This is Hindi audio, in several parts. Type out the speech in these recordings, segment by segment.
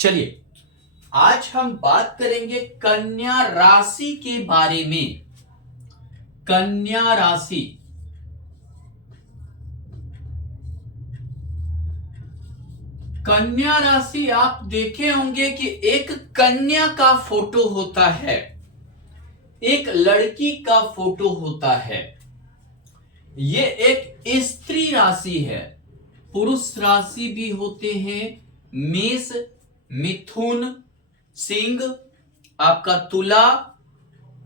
चलिए आज हम बात करेंगे कन्या राशि के बारे में। कन्या राशि, कन्या राशि आप देखे होंगे कि एक कन्या का फोटो होता है, एक लड़की का फोटो होता है। ये एक स्त्री राशि है। पुरुष राशि भी होते हैं, मेष, मिथुन, सिंह, आपका तुला,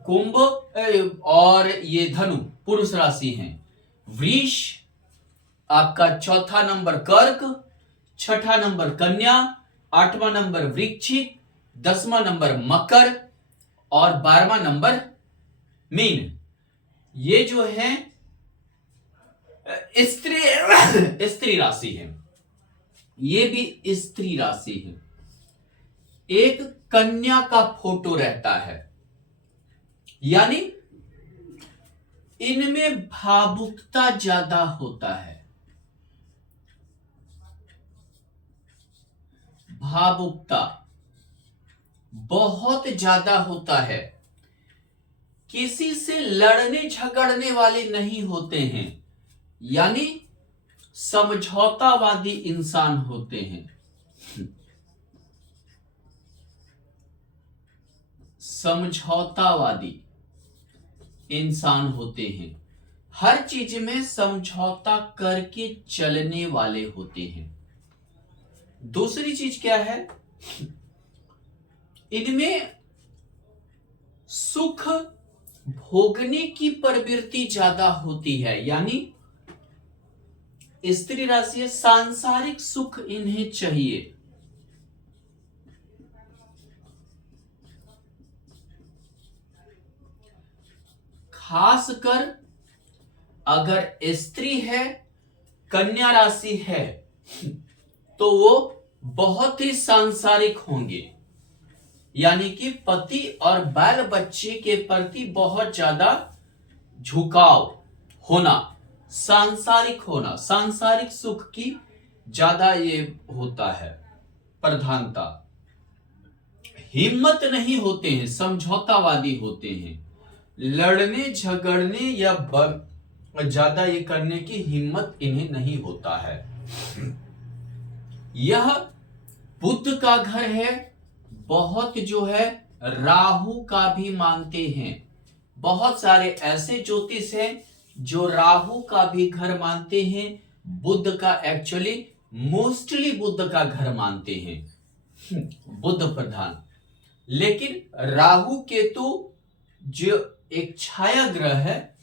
कुंभ और ये धनु पुरुष राशि हैं। वृष, आपका चौथा नंबर कर्क, छठा नंबर कन्या, आठवां नंबर वृश्चिक, 10वां नंबर मकर और 12वां नंबर मीन। ये जो है स्त्री राशि है। ये भी स्त्री राशि है। एक कन्या का फोटो रहता है, यानी इनमें भावुकता ज्यादा होता है। भावुकता बहुत ज्यादा होता है। किसी से लड़ने झगड़ने वाले नहीं होते हैं, यानी समझौतावादी इंसान होते हैं। समझौतावादी इंसान होते हैं, हर चीज में समझौता करके चलने वाले होते हैं। दूसरी चीज क्या है, इनमें सुख भोगने की प्रवृत्ति ज्यादा होती है, यानी स्त्री राशि है, सांसारिक सुख इन्हें चाहिए। खासकर अगर स्त्री है, कन्या राशि है, तो वो बहुत ही सांसारिक होंगे, यानी कि पति और बाल बच्चे के प्रति बहुत ज्यादा झुकाव होना, सांसारिक होना, सांसारिक सुख की ज्यादा ये होता है प्रधानता। हिम्मत नहीं होते हैं, समझौतावादी होते हैं। लड़ने झगड़ने या ज्यादा ये करने की हिम्मत इन्हें नहीं होता है। यह बुध का घर है। बहुत जो है राहु का भी मानते हैं। बहुत सारे ऐसे ज्योतिष हैं जो राहु का भी घर मानते हैं, बुध का एक्चुअली मोस्टली बुध का घर मानते हैं, बुध प्रधान। लेकिन राहु केतु जो एक छाया ग्रह है,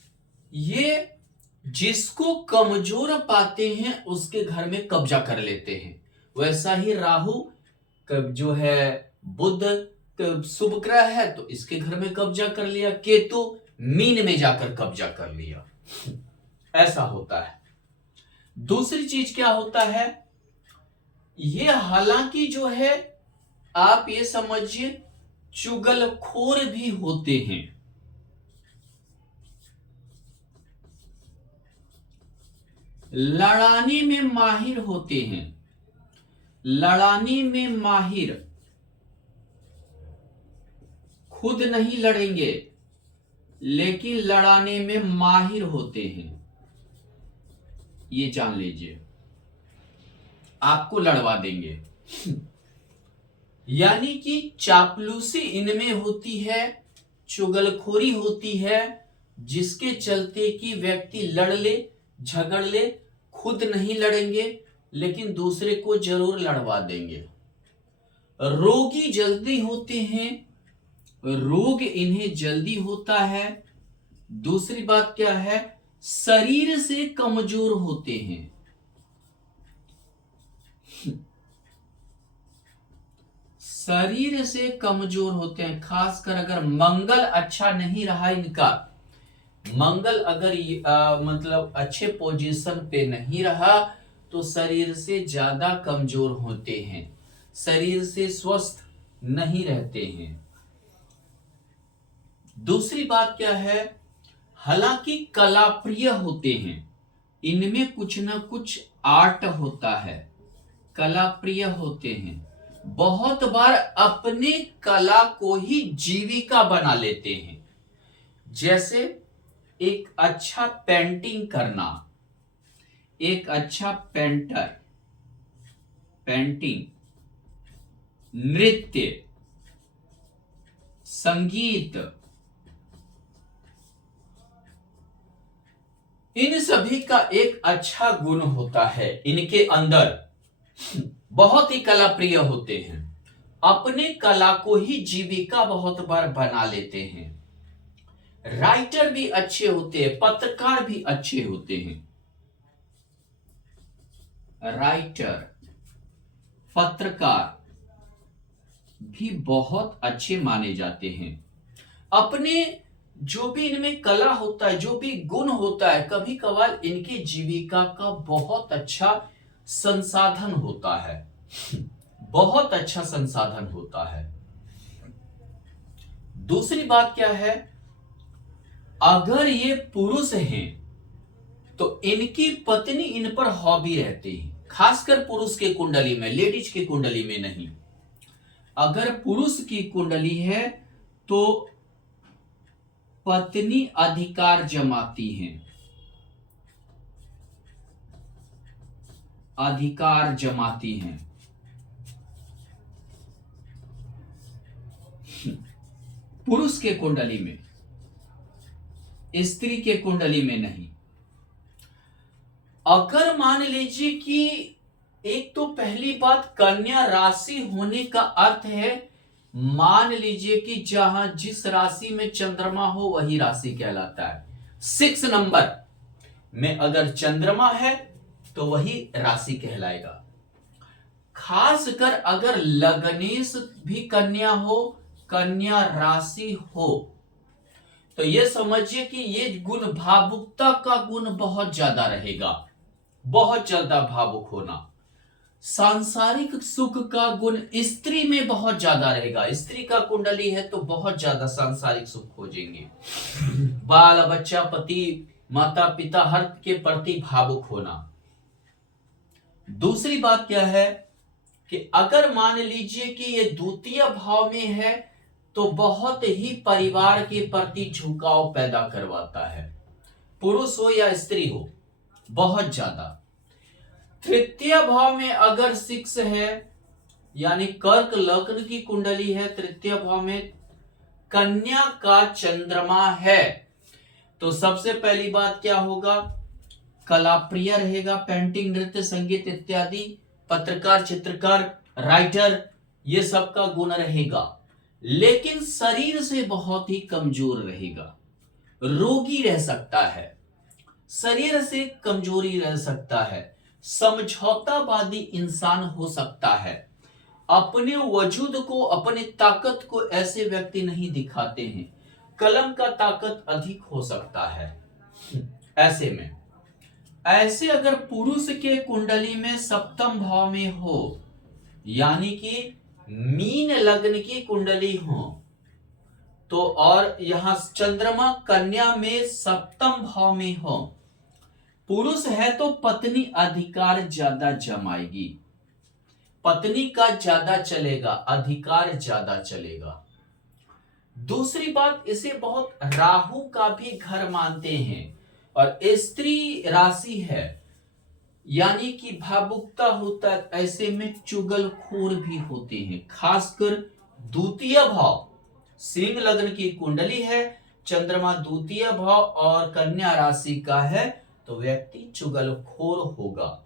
ये जिसको कमजोर पाते हैं उसके घर में कब्जा कर लेते हैं। वैसा ही राहु जो है बुध शुभ ग्रह है तो इसके घर में कब्जा कर लिया, केतु मीन में जाकर कब्जा कर लिया। ऐसा होता है। दूसरी चीज क्या होता है, ये हालांकि जो है आप ये समझिए चुगलखोर भी होते हैं। लड़ाने में माहिर होते हैं, लड़ाने में माहिर, खुद नहीं लड़ेंगे लेकिन लड़ाने में माहिर होते हैं। ये जान लीजिए, आपको लड़वा देंगे। यानी कि चापलूसी इनमें होती है, चुगलखोरी होती है, जिसके चलते कि व्यक्ति लड़ ले झगड़ ले, खुद नहीं लड़ेंगे लेकिन दूसरे को जरूर लड़वा देंगे। रोगी जल्दी होते हैं, रोग इन्हें जल्दी होता है। दूसरी बात क्या है, शरीर से कमजोर होते हैं। शरीर से कमजोर होते हैं, खासकर अगर मंगल अच्छा नहीं रहा इनका, मंगल अगर मतलब अच्छे पोजीशन पे नहीं रहा तो शरीर से ज्यादा कमजोर होते हैं, शरीर से स्वस्थ नहीं रहते हैं। दूसरी बात क्या है, हालांकि कला प्रिय होते हैं, इनमें कुछ ना कुछ आर्ट होता है, कला प्रिय होते हैं, बहुत बार अपने कला को ही जीविका बना लेते हैं। जैसे एक अच्छा पेंटिंग करना, एक अच्छा पेंटर, पेंटिंग, नृत्य, संगीत, इन सभी का एक अच्छा गुण होता है। इनके अंदर बहुत ही कला प्रिय होते हैं, अपने कला को ही जीविका बहुत बार बना लेते हैं। राइटर भी अच्छे होते हैं, पत्रकार भी अच्छे होते हैं। राइटर, पत्रकार भी बहुत अच्छे माने जाते हैं। अपने जो भी इनमें कला होता है, जो भी गुण होता है, कभी कभार इनकी जीविका का बहुत अच्छा संसाधन होता है, बहुत अच्छा संसाधन होता है। दूसरी बात क्या है, अगर ये पुरुष हैं तो इनकी पत्नी इन पर हॉबी रहती है, खासकर पुरुष के कुंडली में, लेडीज के कुंडली में नहीं। अगर पुरुष की कुंडली है तो पत्नी अधिकार जमाती है, अधिकार जमाती हैं। पुरुष के कुंडली में, स्त्री के कुंडली में नहीं। अगर मान लीजिए कि एक तो पहली बात, कन्या राशि होने का अर्थ है, मान लीजिए कि जहां जिस राशि में चंद्रमा हो वही राशि कहलाता है। 6 नंबर में अगर चंद्रमा है तो वही राशि कहलाएगा। खासकर अगर लग्नेश भी कन्या हो, कन्या राशि हो, तो ये समझिए कि ये गुण, भावुकता का गुण बहुत ज्यादा रहेगा, बहुत ज्यादा भावुक होना। सांसारिक सुख का गुण स्त्री में बहुत ज्यादा रहेगा। स्त्री का कुंडली है तो बहुत ज्यादा सांसारिक सुख खोजेंगे। बाल बच्चा, पति, माता पिता, हर के प्रति भावुक होना। दूसरी बात क्या है कि अगर मान लीजिए कि ये द्वितीय भाव में है तो बहुत ही परिवार के प्रति झुकाव पैदा करवाता है, पुरुष हो या स्त्री हो, बहुत ज्यादा। तृतीय भाव में अगर 6 है, यानी कर्क लग्न की कुंडली है, तृतीय भाव में कन्या का चंद्रमा है, तो सबसे पहली बात क्या होगा, कला प्रिय रहेगा, पेंटिंग, नृत्य, संगीत इत्यादि, पत्रकार, चित्रकार, राइटर, ये सब का गुण रहेगा। लेकिन शरीर से बहुत ही कमजोर रहेगा, रोगी रह सकता है, शरीर से कमजोरी रह सकता है, समझौतावादी इंसान हो सकता है। अपने वजूद को, अपनी ताकत को ऐसे व्यक्ति नहीं दिखाते हैं, कलम का ताकत अधिक हो सकता है। ऐसे में, ऐसे अगर पुरुष के कुंडली में सप्तम भाव में हो, यानी कि मीन लग्न की कुंडली हो, तो और यहां चंद्रमा कन्या में सप्तम भाव में हो, पुरुष है तो पत्नी अधिकार ज्यादा जमाएगी, पत्नी का ज्यादा चलेगा, अधिकार ज्यादा चलेगा। दूसरी बात, इसे बहुत राहु का भी घर मानते हैं, और स्त्री राशि है, यानी कि भावुकता होता है, ऐसे में चुगलखोर भी होते हैं। खासकर द्वितीय भाव, सिंह लग्न की कुंडली है, चंद्रमा द्वितीय भाव और कन्या राशि का है, तो व्यक्ति चुगलखोर होगा।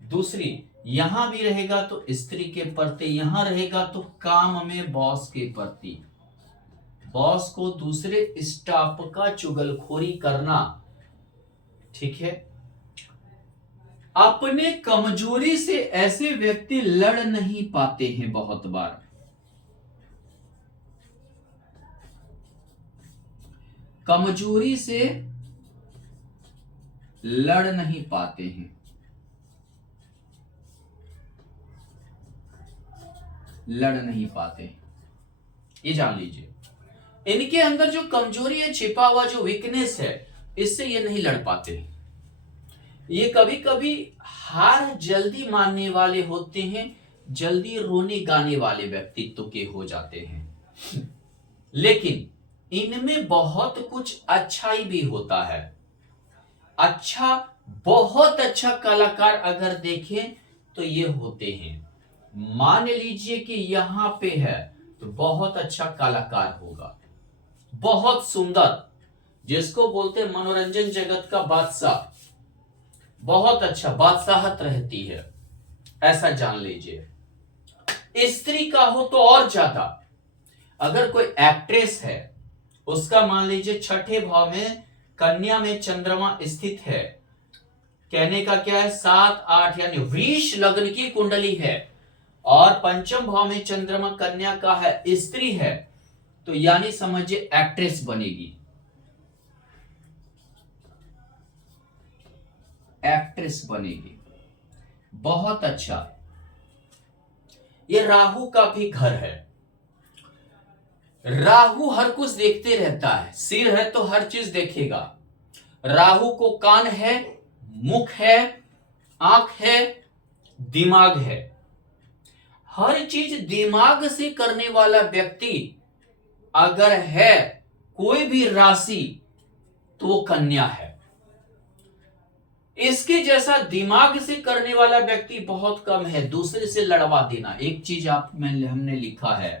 दूसरी, यहां भी रहेगा तो स्त्री के प्रति, यहां रहेगा तो काम में बॉस के प्रति, बॉस को दूसरे स्टाफ का चुगलखोरी करना, ठीक है। अपने कमजोरी से ऐसे व्यक्ति लड़ नहीं पाते हैं, बहुत बार कमजोरी से लड़ नहीं पाते हैं, लड़ नहीं पाते, ये जान लीजिए। इनके अंदर जो कमजोरी है, छिपा हुआ जो वीकनेस है, इससे ये नहीं लड़ पाते। ये कभी कभी हार जल्दी मानने वाले होते हैं, जल्दी रोने गाने वाले व्यक्तित्व के हो जाते हैं, लेकिन इनमें बहुत कुछ अच्छाई भी होता है। अच्छा, बहुत अच्छा कलाकार अगर देखें तो ये होते हैं। मान लीजिए कि यहां पे है तो बहुत अच्छा कलाकार होगा, बहुत सुंदर, जिसको बोलते हैं मनोरंजन जगत का बादशाह, बहुत अच्छा बादशाहत रहती है, ऐसा जान लीजिए। स्त्री का हो तो और ज्यादा। अगर कोई एक्ट्रेस है, उसका मान लीजिए छठे भाव में कन्या में चंद्रमा स्थित है, कहने का क्या है 7 8 यानी वृष लग्न की कुंडली है, और पंचम भाव में चंद्रमा कन्या का है, स्त्री है, तो यानी समझिए एक्ट्रेस बनेगी, एक्ट्रेस बनेगी। बहुत अच्छा। ये राहु का भी घर है। राहु हर कुछ देखते रहता है, सिर है तो हर चीज देखेगा। राहु को कान है, मुख है, आंख है, दिमाग है, हर चीज दिमाग से करने वाला व्यक्ति अगर है कोई भी राशि तो वो कन्या है। इसके जैसा दिमाग से करने वाला व्यक्ति बहुत कम है। दूसरे से लड़वा देना, एक चीज आप में हमने लिखा है,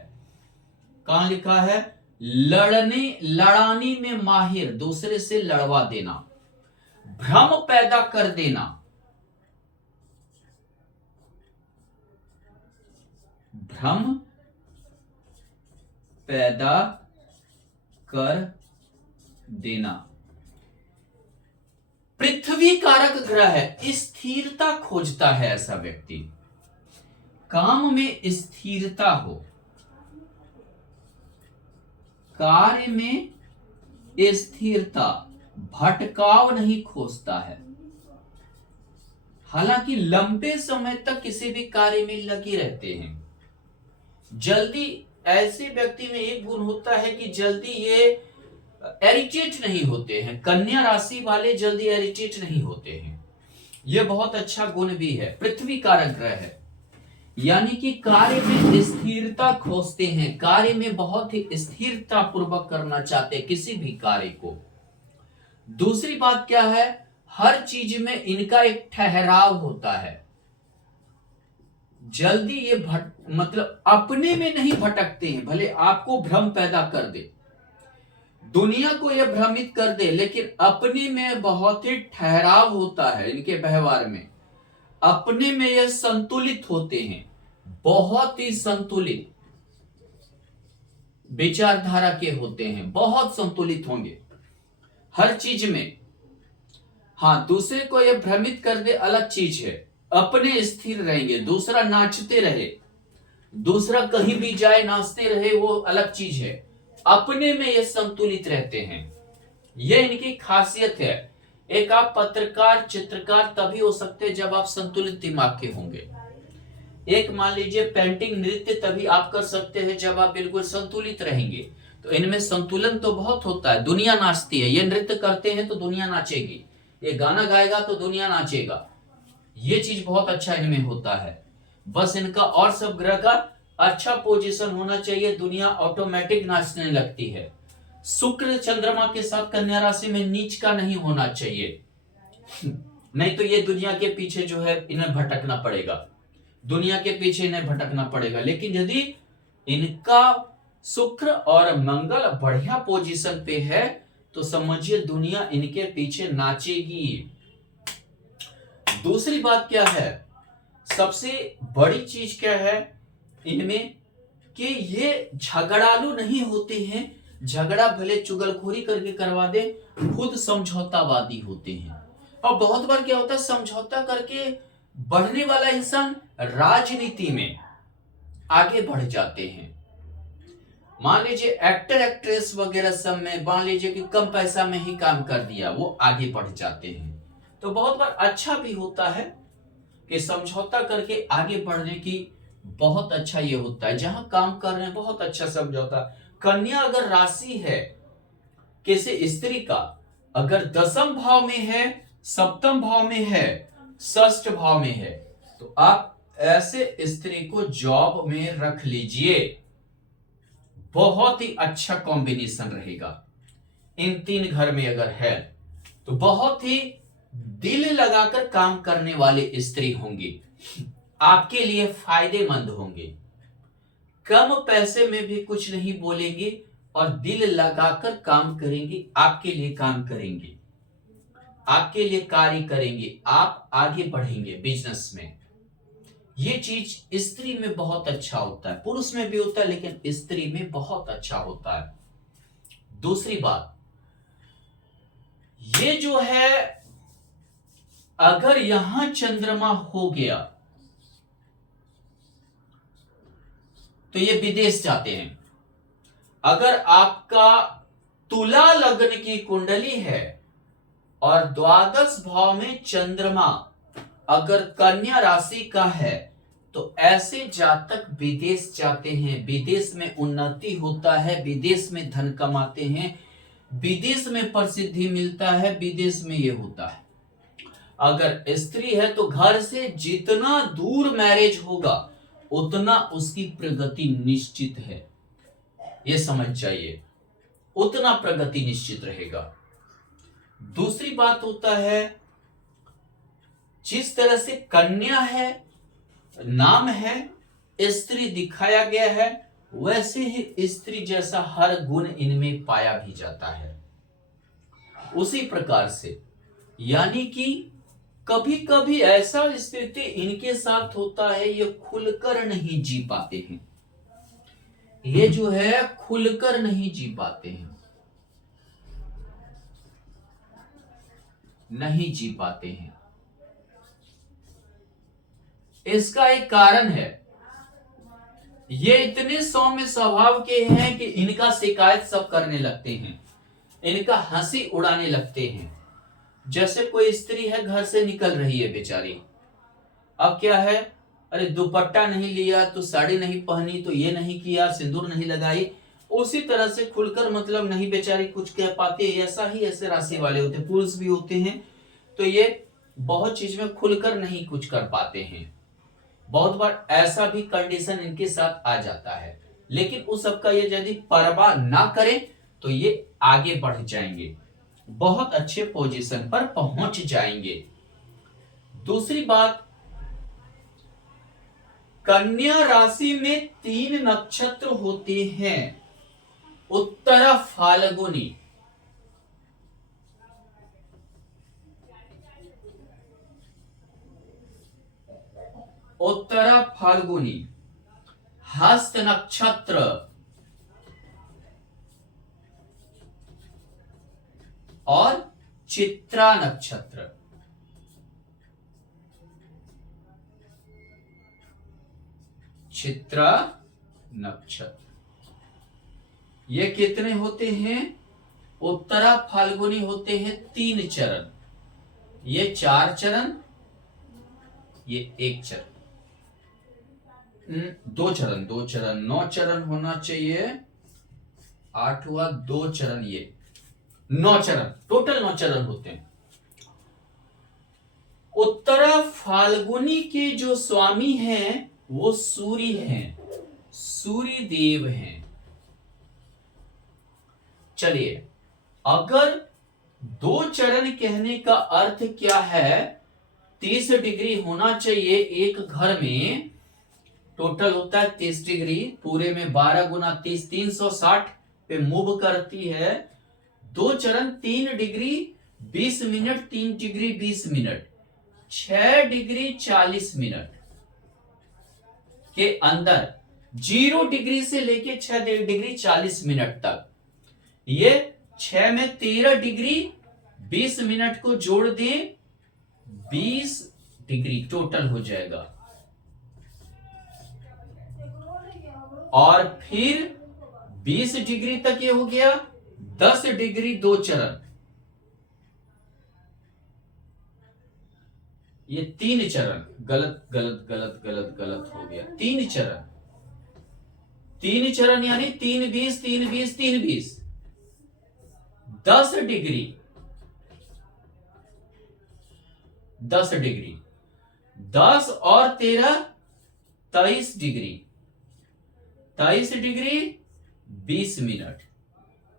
कहां लिखा है, लड़ाने में माहिर, दूसरे से लड़वा देना, भ्रम पैदा कर देना, भ्रम पैदा कर देना। पृथ्वी कारक ग्रह है, स्थिरता खोजता है ऐसा व्यक्ति, काम में स्थिरता हो, कार्य में स्थिरता, भटकाव नहीं खोजता है। हालांकि लंबे समय तक किसी भी कार्य में लगे रहते हैं। जल्दी, ऐसे व्यक्ति में एक गुण होता है कि जल्दी ये इरिटेट नहीं होते हैं। कन्या राशि वाले जल्दी इरिटेट नहीं होते हैं, यह बहुत अच्छा गुण भी है। पृथ्वी कारक ग्रह है, यानी कि कार्य में स्थिरता खोजते हैं, कार्य में बहुत ही स्थिरता पूर्वक करना चाहते हैं किसी भी कार्य को। दूसरी बात क्या है, हर चीज में इनका एक ठहराव होता है। जल्दी ये मतलब अपने में नहीं भटकते हैं, भले आपको भ्रम पैदा कर दे, दुनिया को यह भ्रमित कर दे, लेकिन अपने में बहुत ही ठहराव होता है इनके व्यवहार में। अपने में यह संतुलित होते हैं, बहुत ही संतुलित विचारधारा के होते हैं, बहुत संतुलित होंगे हर चीज में। हाँ, दूसरे को यह भ्रमित कर दे अलग चीज है, अपने स्थिर रहेंगे, दूसरा नाचते रहे, दूसरा कहीं भी जाए नाचते रहे, वो अलग चीज है। अपने में ये संतुलित रहते हैं, ये इनकी खासियत है। एक आप पत्रकार चित्रकार तभी हो सकते हैं जब आप संतुलित दिमाग के होंगे। एक मान लीजिए पेंटिंग नृत्य तभी आप कर सकते हैं जब आप बिल्कुल संतुलित रहेंगे। तो इनमें संतुलन तो बहुत होता है। दुनिया नाचती है, ये नृत्य करते हैं तो दुनिया नाचेगी, ये गाना गाएगा तो दुनिया नाचेगा, ये चीज बहुत अच्छा इनमें होता है। बस इनका और सब ग्रह का अच्छा पोजीशन होना चाहिए, दुनिया ऑटोमेटिक नाचने लगती है। शुक्र चंद्रमा के साथ कन्या राशि में नीच का नहीं होना चाहिए, नहीं तो ये दुनिया के पीछे जो है इन्हें भटकना पड़ेगा, दुनिया के पीछे इन्हें भटकना पड़ेगा। लेकिन यदि इनका शुक्र और मंगल बढ़िया पोजीशन पे है तो समझिए दुनिया इनके पीछे नाचेगी। दूसरी बात क्या है, सबसे बड़ी चीज क्या है इनमें कि ये झगड़ालू नहीं होते हैं, झगड़ा भले चुगलखोरी करके करवा दे, खुद समझौतावादी होते हैं। और बहुत बार क्या होता है, समझौता करके बढ़ने वाला इंसान राजनीति में आगे बढ़ जाते हैं। मान लीजिए एक्टर एक्ट्रेस वगैरह सब में मान लीजिए कि कम पैसा में ही काम कर दिया, वो आगे बढ़ जाते हैं। तो बहुत बार अच्छा भी होता है कि समझौता करके आगे बढ़ने की बहुत अच्छा ये होता है। जहां काम कर रहे हैं बहुत अच्छा समझौता। कन्या अगर राशि है किसी स्त्री का, अगर दसम भाव में है, सप्तम भाव में है, षष्ठ भाव में है, तो आप ऐसे स्त्री को जॉब में रख लीजिए, बहुत ही अच्छा कॉम्बिनेशन रहेगा। इन 3 घर में अगर है तो बहुत ही दिल लगाकर काम करने वाले स्त्री होंगी, आपके लिए फायदेमंद होंगे, कम पैसे में भी कुछ नहीं बोलेंगे और दिल लगाकर काम करेंगे, आपके लिए काम करेंगे, आपके लिए कार्य करेंगे, आप आगे बढ़ेंगे बिजनेस में। ये चीज स्त्री में बहुत अच्छा होता है, पुरुष में भी होता है लेकिन स्त्री में बहुत अच्छा होता है। दूसरी बात, ये जो है अगर यहां चंद्रमा हो गया तो ये विदेश जाते हैं। अगर आपका तुला लग्न की कुंडली है और द्वादश भाव में चंद्रमा अगर कन्या राशि का है तो ऐसे जातक विदेश जाते हैं, विदेश में उन्नति होता है, विदेश में धन कमाते हैं, विदेश में प्रसिद्धि मिलता है, विदेश में ये होता है। अगर स्त्री है तो घर से जितना दूर मैरिज होगा उतना उसकी प्रगति निश्चित है, ये समझ जाइए, उतना प्रगति निश्चित रहेगा। दूसरी बात होता है, जिस तरह से कन्या है, नाम है, स्त्री दिखाया गया है, वैसे ही स्त्री जैसा हर गुण इनमें पाया भी जाता है। उसी प्रकार से यानी कि कभी कभी ऐसा स्थिति इनके साथ होता है, ये खुलकर नहीं जी पाते हैं, ये जो है खुलकर नहीं जी पाते हैं, नहीं जी पाते हैं। इसका एक कारण है, ये इतने सौम्य स्वभाव के हैं कि इनका शिकायत सब करने लगते हैं, इनका हंसी उड़ाने लगते हैं। जैसे कोई स्त्री है, घर से निकल रही है बेचारी, अब क्या है, अरे दुपट्टा नहीं लिया तो साड़ी नहीं पहनी तो ये नहीं किया, सिंदूर नहीं लगाई, उसी तरह से खुलकर मतलब नहीं बेचारी कुछ कह पाते। ऐसा ही ऐसे राशि वाले होते, पुरुष भी होते हैं, तो ये बहुत चीज में खुलकर नहीं कुछ कर पाते हैं। बहुत बार ऐसा भी कंडीशन इनके साथ आ जाता है, लेकिन उस सबका ये यदि परवाह ना करें तो ये आगे बढ़ जाएंगे, बहुत अच्छे पोजीशन पर पहुंच जाएंगे। दूसरी बात, कन्या राशि में 3 नक्षत्र होते हैं, उत्तरा फाल्गुनी, उत्तरा फाल्गुनी, हस्त नक्षत्र और चित्रा नक्षत्र। चित्रा नक्षत्र ये कितने होते हैं? उत्तरा फाल्गुनी होते हैं 3 चरण, ये 4 चरण, ये 1 चरण, 2 चरण, 2 चरण, 9 चरण होना चाहिए, 8 हुआ, 2 चरण, ये 9 चरण, टोटल 9 चरण होते हैं। उत्तरा फाल्गुनी के जो स्वामी हैं वो सूर्य हैं, सूर्य देव हैं। चलिए, अगर 2 चरण कहने का अर्थ क्या है, 30 डिग्री होना चाहिए एक घर में, टोटल होता है 30 डिग्री, पूरे में 12 गुना 30, 360 पे मूव करती है। 2 चरण 3 degree 20 minute, 3 degree 20 minute, 6 degree 40 minute के अंदर 0 डिग्री से लेके 6 डिग्री 40 मिनट तक, ये 6 में 13 डिग्री 20 मिनट को जोड़ दें, 20 डिग्री टोटल हो जाएगा। और फिर 20 डिग्री तक ये हो गया, 10 डिग्री 2 चरण, ये 3 चरण, गलत गलत गलत गलत गलत हो गया, 3 चरण, 3 चरण यानी 3 20 3 20 3 20, 10 डिग्री, 10 डिग्री, 10 और 13 23 डिग्री 20 मिनट,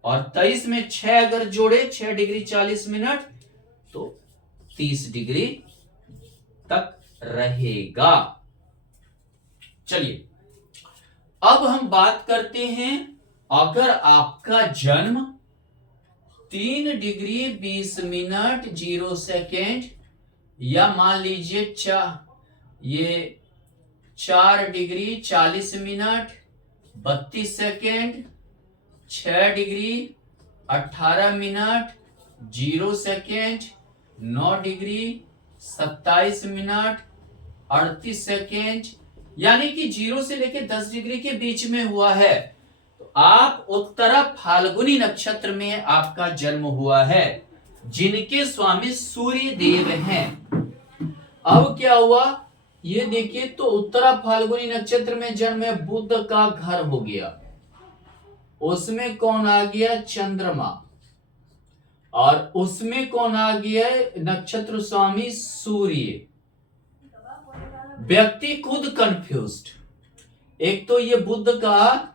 और 23 में 6 अगर जोड़े, 6 डिग्री 40 मिनट, तो 30 डिग्री तक रहेगा। चलिए अब हम बात करते हैं, अगर आपका जन्म 3 डिग्री 20 मिनट 0 सेकेंड, या मान लीजिए ये 4 degree 40 minute 32 second, 6 degree 18 minute 0 second, 9 degree 27 minute 38 second, यानी कि 0 से लेकर 10 डिग्री के बीच में हुआ है, तो आप उत्तरा फाल्गुनी नक्षत्र में आपका जन्म हुआ है, जिनके स्वामी सूर्य देव हैं। अब क्या हुआ ये देखिए, तो उत्तरा फाल्गुनी नक्षत्र में जन्म है, बुध का घर हो गया, उसमें कौन आ गया, चंद्रमा, और उसमें कौन आ गया, नक्षत्र स्वामी सूर्य। व्यक्ति खुद कंफ्यूज्ड, एक तो ये बुध का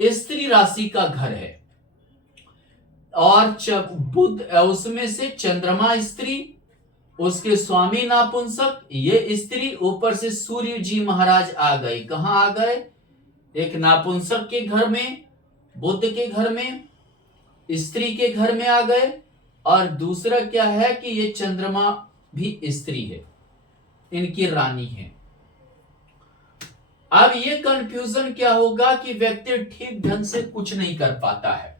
स्त्री राशि का घर है, और बुध उसमें से चंद्रमा स्त्री, उसके स्वामी नापुंसक, ये स्त्री, ऊपर से सूर्य जी महाराज आ गए। कहां आ गए, एक नापुंसक के घर में, बुध के घर में, स्त्री के घर में आ गए, और दूसरा क्या है कि ये चंद्रमा भी स्त्री है, इनकी रानी है। अब ये कंफ्यूजन क्या होगा कि व्यक्ति ठीक ढंग से कुछ नहीं कर पाता है,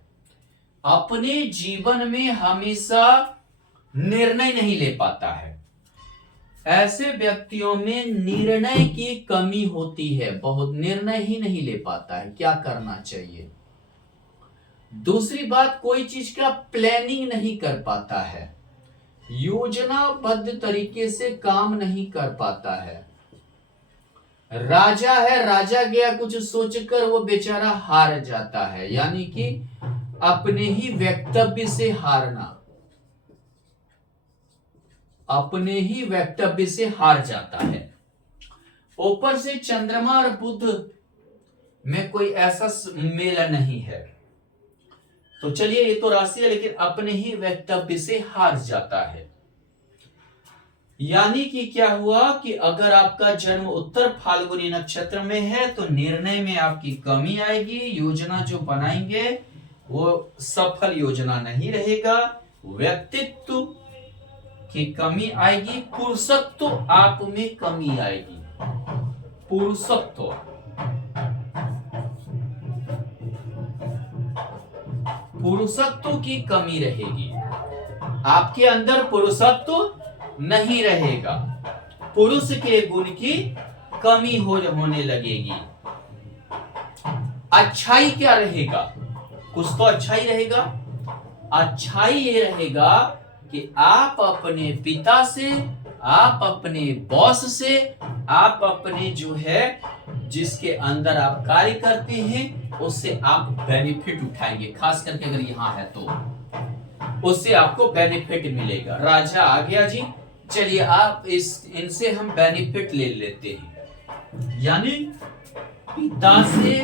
अपने जीवन में हमेशा निर्णय नहीं ले पाता है। ऐसे व्यक्तियों में निर्णय की कमी होती है, बहुत निर्णय ही नहीं ले पाता है क्या करना चाहिए। दूसरी बात, कोई चीज का प्लानिंग नहीं कर पाता है, योजनाबद्ध तरीके से काम नहीं कर पाता है। राजा है, राजा गया कुछ सोचकर, वो बेचारा हार जाता है, यानी कि अपने ही वक्तव्य से हारना, अपने ही वक्तव्य से हार जाता है। ऊपर से चंद्रमा और बुध में कोई ऐसा मेल नहीं है, तो चलिए ये तो राशि है, लेकिन अपने ही वक्तव्य से हार जाता है। यानी कि क्या हुआ कि अगर आपका जन्म उत्तर फाल्गुनी नक्षत्र में है तो निर्णय में आपकी कमी आएगी, योजना जो बनाएंगे वो सफल योजना नहीं रहेगा, व्यक्तित्व की कमी आएगी, पुरुषत्व आप में कमी आएगी, पुरुषत्व की कमी रहेगी, आपके अंदर पुरुषत्व नहीं रहेगा, पुरुष के गुण की कमी होने लगेगी। अच्छाई क्या रहेगा, कुछ तो अच्छाई रहेगा। अच्छाई ये रहेगा कि आप अपने पिता से, आप अपने बॉस से, आप अपने जो है जिसके अंदर आप कार्य करते हैं उससे आप बेनिफिट उठाएंगे, खास करके अगर यहां है तो उससे आपको बेनिफिट मिलेगा। राजा आ गया जी, चलिए आप इनसे हम बेनिफिट ले लेते हैं, यानी पिता से,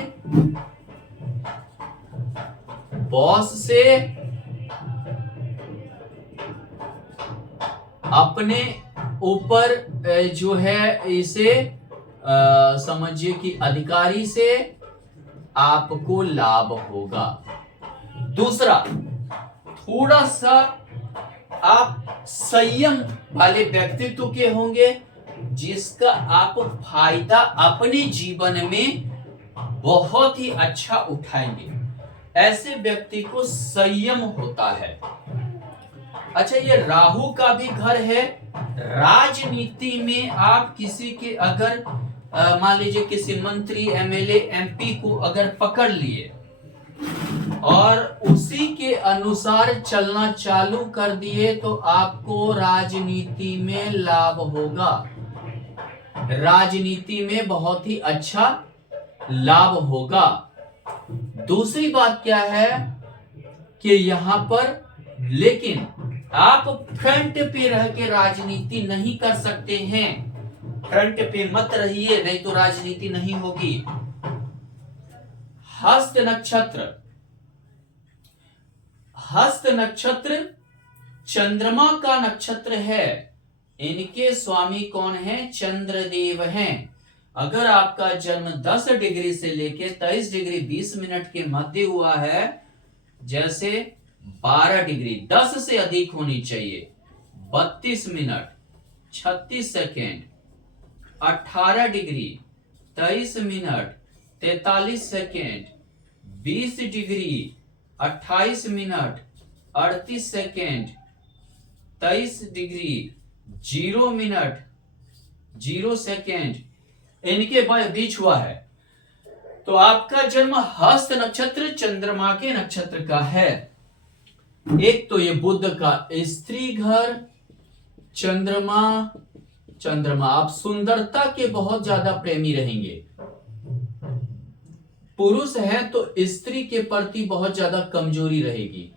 बॉस से, अपने ऊपर जो है इसे समझिए कि अधिकारी से आपको लाभ होगा। दूसरा, थोड़ा सा आप संयम वाले व्यक्तित्व के होंगे, जिसका आप फायदा अपने जीवन में बहुत ही अच्छा उठाएंगे। ऐसे व्यक्ति को संयम होता है। अच्छा, ये राहु का भी घर है। राजनीति में आप किसी के अगर मान लीजिए किसी मंत्री, एमएलए, एमपी को अगर पकड़ लिए और उसी के अनुसार चलना चालू कर दिए तो आपको राजनीति में लाभ होगा, राजनीति में बहुत ही अच्छा लाभ होगा। दूसरी बात क्या है कि यहां पर लेकिन आप फ्रंट पे रह के राजनीति नहीं कर सकते हैं, फ्रंट पे मत रहिए, नहीं तो राजनीति नहीं होगी। हस्त नक्षत्र, हस्त नक्षत्र चंद्रमा का नक्षत्र है। इनके स्वामी कौन है? चंद्रदेव हैं। अगर आपका जन्म 10 डिग्री से लेके 23 डिग्री 20 मिनट के मध्य हुआ है, जैसे 12 डिग्री 10 से अधिक होनी चाहिए, 32 minute 36 second, 18 degree 23 minute 43 second, 20 degree 28 minute 38 second, 23 degree 0 minute 0 second, इनके बीच हुआ है, तो आपका जन्म हस्त नक्षत्र चंद्रमा के नक्षत्र का है। एक तो ये बुध का स्त्री घर, चंद्रमा, चंद्रमा आप सुंदरता के बहुत ज्यादा प्रेमी रहेंगे। पुरुष है तो स्त्री के प्रति बहुत ज्यादा कमजोरी रहेगी।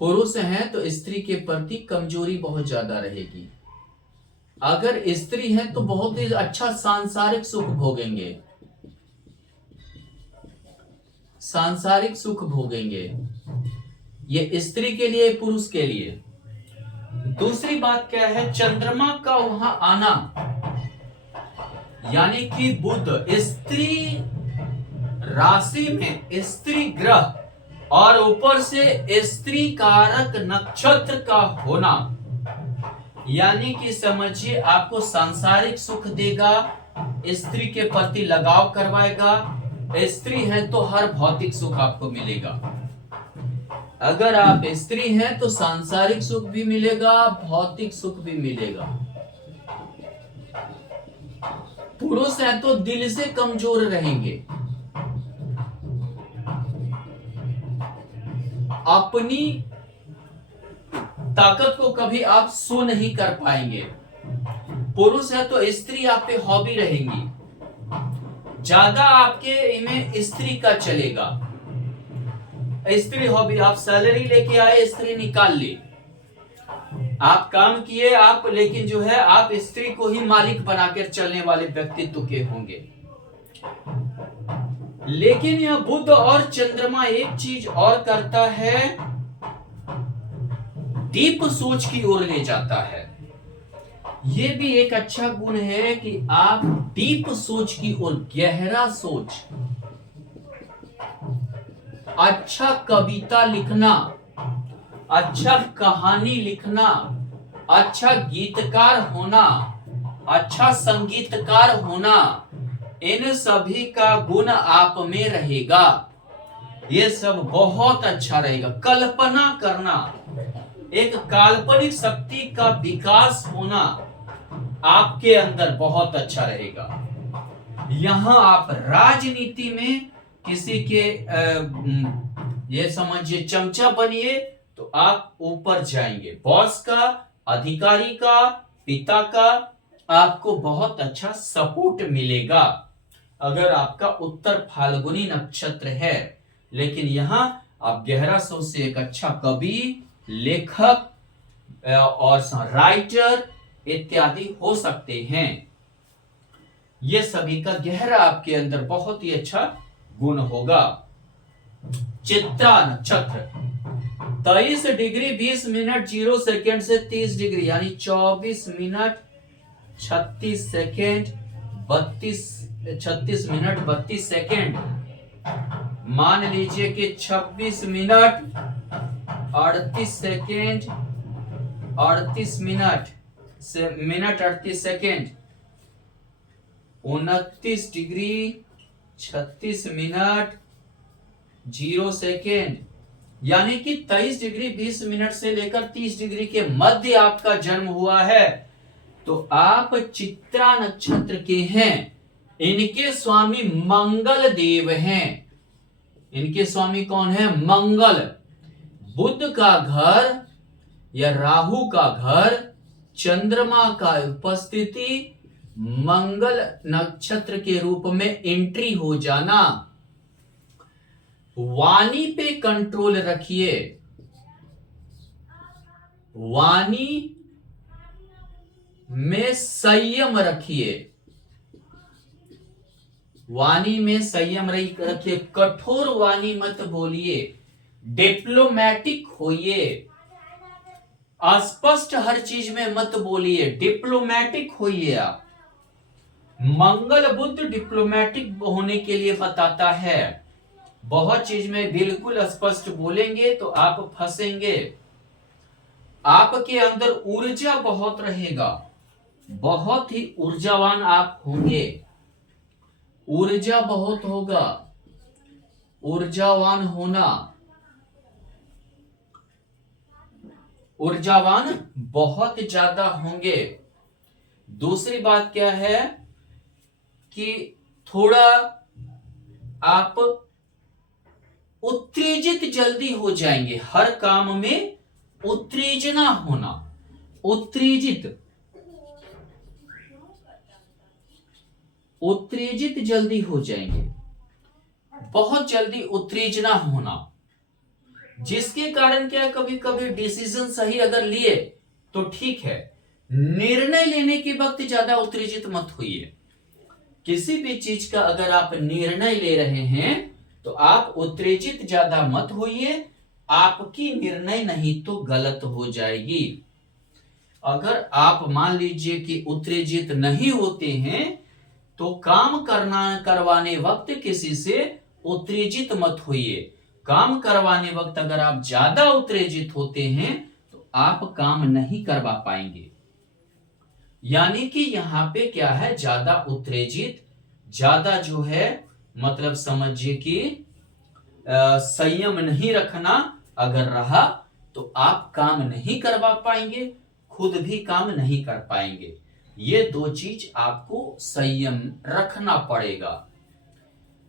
पुरुष है तो स्त्री के प्रति कमजोरी बहुत ज्यादा रहेगी। अगर स्त्री है तो बहुत ही अच्छा सांसारिक सुख भोगेंगे, सांसारिक सुख भोगेंगे। ये स्त्री के लिए, पुरुष के लिए। दूसरी बात क्या है? चंद्रमा का वहां आना, यानी कि बुध स्त्री राशि में स्त्री ग्रह और ऊपर से स्त्री कारक नक्षत्र का होना, यानी कि समझिए आपको सांसारिक सुख देगा, स्त्री के प्रति लगाव करवाएगा। स्त्री है तो हर भौतिक सुख आपको मिलेगा। अगर आप स्त्री हैं तो सांसारिक सुख भी मिलेगा, भौतिक सुख भी मिलेगा। पुरुष है तो दिल से कमजोर रहेंगे, अपनी ताकत को कभी आप शो नहीं कर पाएंगे। पुरुष है तो स्त्री आप पे हॉबी रहेंगी, ज्यादा आपके में स्त्री का चलेगा। स्त्री हॉबी, आप सैलरी लेके आए, स्त्री निकाल ली, आप काम किए आप, लेकिन जो है आप स्त्री को ही मालिक बनाकर चलने वाले व्यक्तित्व के होंगे। लेकिन यह बुध और चंद्रमा एक चीज और करता है, डीप सोच की ओर ले जाता है। यह भी एक अच्छा गुण है कि आप डीप सोच की ओर, गहरा सोच, अच्छा कविता लिखना, अच्छा कहानी लिखना, अच्छा गीतकार होना, अच्छा संगीतकार होना, इन सभी का गुण आप में रहेगा। ये सब बहुत अच्छा रहेगा। कल्पना करना, एक काल्पनिक शक्ति का विकास होना आपके अंदर बहुत अच्छा रहेगा। यहां आप राजनीति में किसी के ये समझिए चमचा बनिए तो आप ऊपर जाएंगे। बॉस का, अधिकारी का, पिता का आपको बहुत अच्छा सपोर्ट मिलेगा अगर आपका उत्तर फाल्गुनी नक्षत्र है। लेकिन यहां आप गहरा सोच से एक अच्छा कवि, लेखक और राइटर इत्यादि हो सकते हैं। ये सभी का गहरा आपके अंदर बहुत ही अच्छा गुण होगा। चित्रा नक्षत्र 23 डिग्री 20 मिनट 0 सेकेंड से 30 डिग्री यानी 24 मिनट 36 सेकेंड 36 मिनट 32 सेकेंड, मान लीजिए कि 26 minute 38 second 38 minute 38 second, 29 degree 36 minute 0 second, यानी कि 23 डिग्री 20 मिनट से लेकर 30 डिग्री के मध्य आपका जन्म हुआ है, तो आप चित्रा नक्षत्र के हैं। इनके स्वामी मंगल देव हैं। इनके स्वामी कौन है? मंगल। बुध का घर या राहु का घर, चंद्रमा का उपस्थिति, मंगल नक्षत्र के रूप में एंट्री हो जाना। वाणी पे कंट्रोल रखिए। वाणी में संयम रखिए, वाणी में संयम रखिए, कठोर वाणी मत बोलिए, डिप्लोमेटिक होइए, अस्पष्ट हर चीज में मत बोलिए, डिप्लोमेटिक होइए आप। मंगल बुध डिप्लोमेटिक होने के लिए बताता है। बहुत चीज में बिल्कुल स्पष्ट बोलेंगे तो आप फंसेंगे। आपके अंदर ऊर्जा बहुत रहेगा, बहुत ही ऊर्जावान आप होंगे, ऊर्जा बहुत होगा, ऊर्जावान होना, ऊर्जावान बहुत ज्यादा होंगे। दूसरी बात क्या है कि थोड़ा आप उत्तेजित जल्दी हो जाएंगे, हर काम में उत्तेजना होना, उत्तेजित जल्दी हो जाएंगे, बहुत जल्दी उत्तेजना होना, जिसके कारण क्या कभी कभी डिसीजन सही अगर लिए तो ठीक है, निर्णय लेने के वक्त ज्यादा उत्तेजित मत होइए। किसी भी चीज का अगर आप निर्णय ले रहे हैं तो आप उत्तेजित ज्यादा मत होइए, आपकी निर्णय नहीं तो गलत हो जाएगी। अगर आप मान लीजिए कि उत्तेजित नहीं होते हैं तो काम करवाने वक्त किसी से उत्तेजित मत होइए। काम करवाने वक्त अगर आप ज्यादा उत्तेजित होते हैं तो आप काम नहीं करवा पाएंगे। यानी कि यहां पे क्या है, ज्यादा उत्तेजित, ज्यादा जो है मतलब समझिए कि संयम नहीं रखना अगर रहा तो आप काम नहीं करवा पाएंगे, खुद भी काम नहीं कर पाएंगे। ये दो चीज आपको संयम रखना पड़ेगा।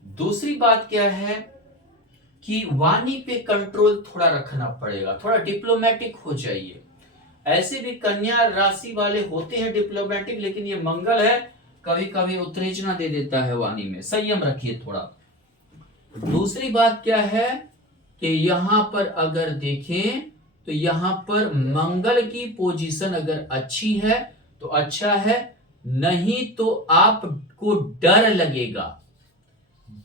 दूसरी बात क्या है कि वाणी पे कंट्रोल थोड़ा रखना पड़ेगा, थोड़ा डिप्लोमेटिक हो जाइए। ऐसे भी कन्या राशि वाले होते हैं डिप्लोमेटिक, लेकिन ये मंगल है, कभी कभी उत्तेजना दे देता है वाणी में, संयम रखिए थोड़ा। दूसरी बात क्या है कि यहां पर अगर देखें तो यहां पर मंगल की पोजीशन अगर अच्छी है तो अच्छा है, नहीं तो आपको डर लगेगा,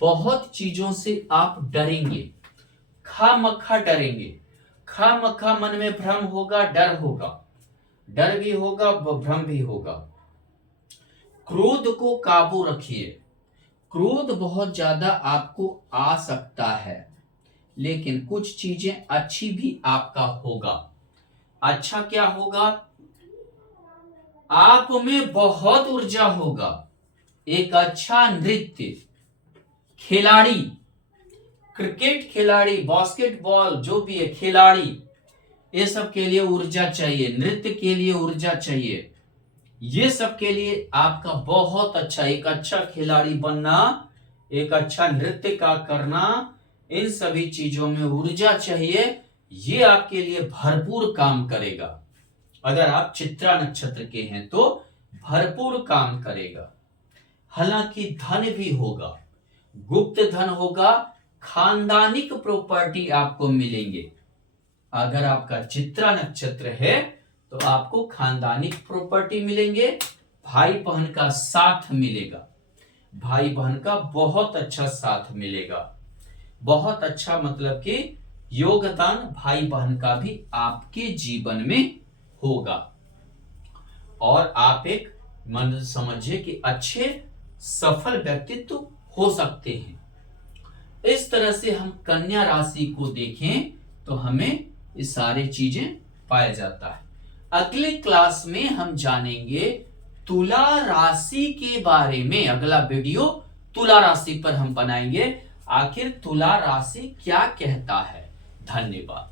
बहुत चीजों से आप डरेंगे, खामखा डरेंगे, खामखा मन में भ्रम होगा, डर होगा, डर भी होगा, भ्रम भी होगा। क्रोध को काबू रखिए, क्रोध बहुत ज्यादा आपको आ सकता है, लेकिन कुछ चीजें अच्छी भी आपका होगा। अच्छा क्या होगा, आप में बहुत ऊर्जा होगा, एक अच्छा नृत्य खिलाड़ी, क्रिकेट खिलाड़ी, बास्केटबॉल जो भी है खिलाड़ी, ये सब के लिए ऊर्जा चाहिए, नृत्य के लिए ऊर्जा चाहिए, ये सब के लिए आपका बहुत अच्छा, एक अच्छा खिलाड़ी बनना, एक अच्छा नृत्य का करना, इन सभी चीजों में ऊर्जा चाहिए। ये आपके लिए भरपूर काम करेगा। अगर आप चित्रा नक्षत्र के हैं तो भरपूर काम करेगा। हालांकि धन भी होगा, गुप्त धन होगा, खानदानिक प्रॉपर्टी आपको मिलेंगे। अगर आपका चित्रा नक्षत्र है तो आपको खानदानिक प्रॉपर्टी मिलेंगे, भाई बहन का साथ मिलेगा, भाई बहन का बहुत अच्छा साथ मिलेगा, बहुत अच्छा मतलब कि योगदान भाई बहन का भी आपके जीवन में होगा, और आप एक मन समझिए कि अच्छे सफल व्यक्तित्व हो सकते हैं। इस तरह से हम कन्या राशि को देखें तो हमें ये सारी चीजें पाया जाता है। अगले क्लास में हम जानेंगे तुला राशि के बारे में। अगला वीडियो तुला राशि पर हम बनाएंगे, आखिर तुला राशि क्या कहता है। धन्यवाद।